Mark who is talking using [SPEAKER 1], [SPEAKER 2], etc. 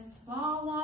[SPEAKER 1] swallow